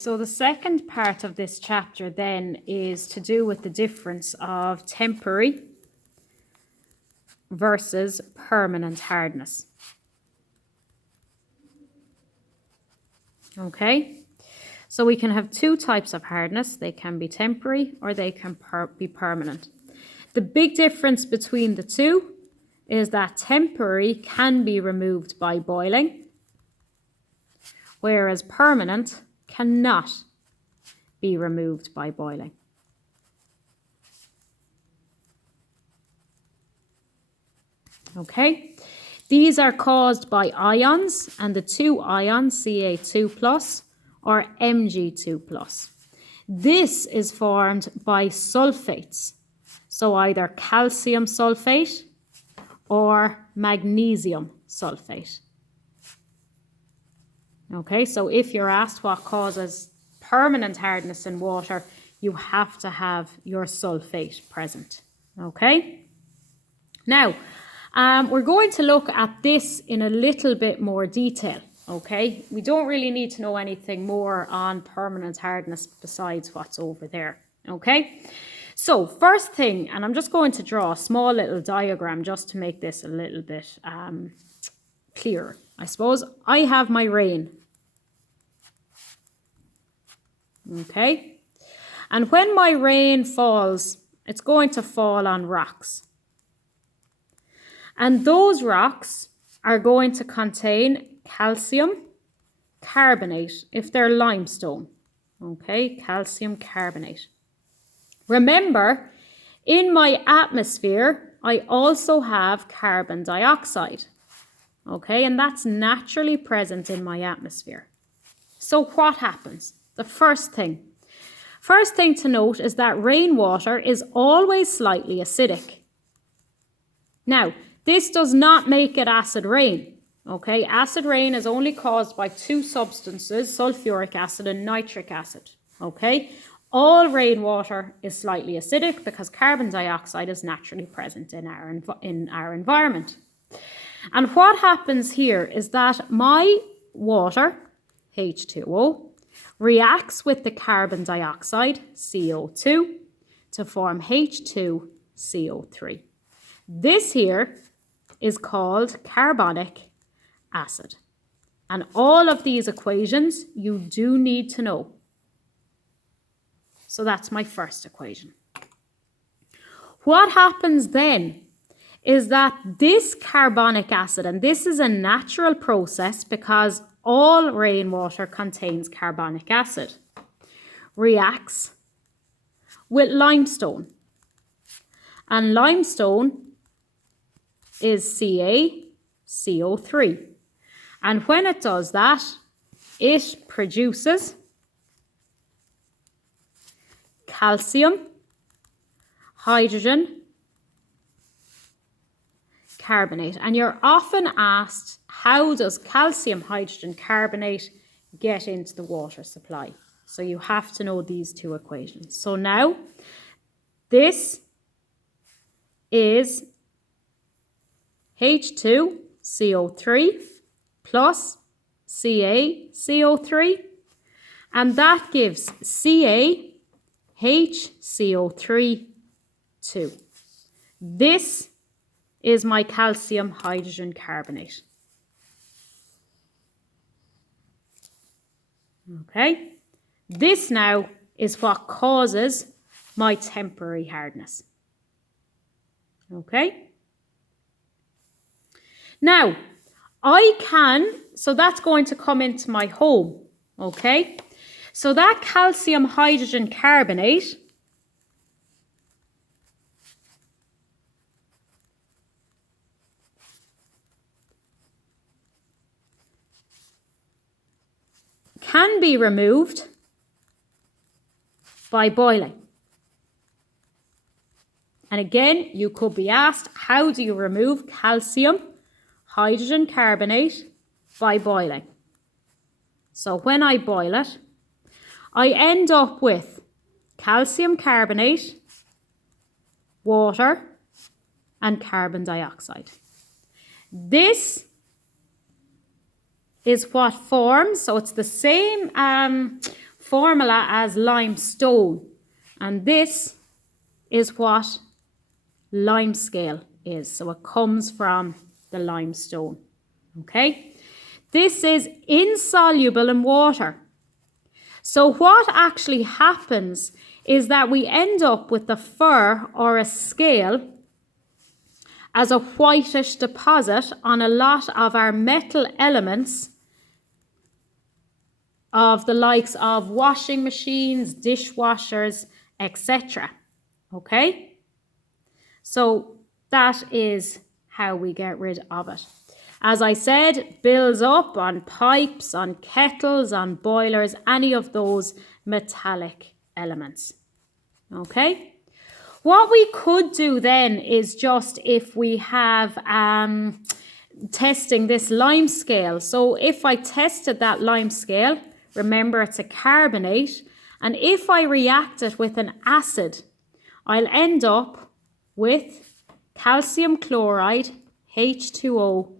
So the second part of this chapter then is to do with the difference of temporary versus permanent hardness. Okay, so we can have two types of hardness. They can be temporary or they can be permanent. The big difference between the two is that temporary can be removed by boiling, whereas permanent cannot be removed by boiling. Okay, these are caused by ions, and the two ions, Ca2 plus or Mg2 plus. This is formed by sulfates, so either calcium sulfate or magnesium sulfate. Okay, so if you're asked what causes permanent hardness in water, you have to have your sulfate present. Okay, now we're going to look at this in a little bit more detail. Okay, we don't really need to know anything more on permanent hardness besides what's over there. Okay, so first thing, and I'm just going to draw a small little diagram just to make this a little bit clearer. I suppose I have my rain. Okay, and when my rain falls, it's going to fall on rocks. And those rocks are going to contain calcium carbonate if they're limestone. Okay, calcium carbonate. Remember, in my atmosphere, I also have carbon dioxide. Okay, and that's naturally present in my atmosphere. So what happens? The first thing to note is that rainwater is always slightly acidic. Now, this does not make it acid rain. Okay, acid rain is only caused by two substances, sulfuric acid and nitric acid. Okay, all rainwater is slightly acidic because carbon dioxide is naturally present in our environment. And what happens here is that my water, H2O, reacts with the carbon dioxide, CO2, to form H2CO3. This here is called carbonic acid. And all of these equations you do need to know. So that's my first equation. What happens then is that this carbonic acid, and this is a natural process because all rainwater contains carbonic acid, reacts with limestone. And limestone is CaCO3. And when it does that, it produces calcium, hydrogen, carbonate. And you're often asked, how does calcium hydrogen carbonate get into the water supply? So you have to know these two equations. So now, this is H2CO3 plus CaCO3, and that gives CaHCO3 2. This is my calcium hydrogen carbonate. Okay, this now is what causes my temporary hardness. Okay, now so that's going to come into my home. Okay, so that calcium hydrogen carbonate can be removed by boiling. And again, you could be asked, how do you remove calcium hydrogen carbonate? By boiling. So when I boil it, I end up with calcium carbonate, water, and carbon dioxide. This is what forms, so it's the same formula as limestone. And this is what limescale is. So it comes from the limestone. Okay? This is insoluble in water. So what actually happens is that we end up with the fur or a scale as a whitish deposit on a lot of our metal elements of the likes of washing machines, dishwashers, etc. Okay? So that is how we get rid of it. As I said, builds up on pipes, on kettles, on boilers, any of those metallic elements. Okay? What we could do then is just if we have testing this lime scale. So if I tested that lime scale, remember it's a carbonate, and if I react it with an acid, I'll end up with calcium chloride, H2O,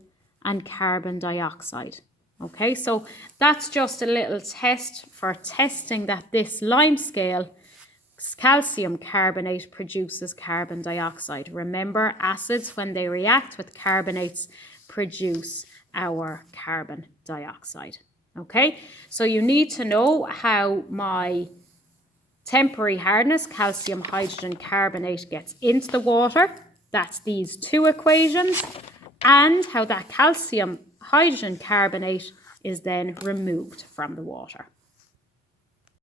and carbon dioxide. Okay, so that's just a little test for testing that this lime scale, calcium carbonate, produces carbon dioxide. Remember, acids, when they react with carbonates, produce our carbon dioxide. Okay, so you need to know how my temporary hardness, calcium hydrogen carbonate, gets into the water. That's these two equations. And how that calcium hydrogen carbonate is then removed from the water.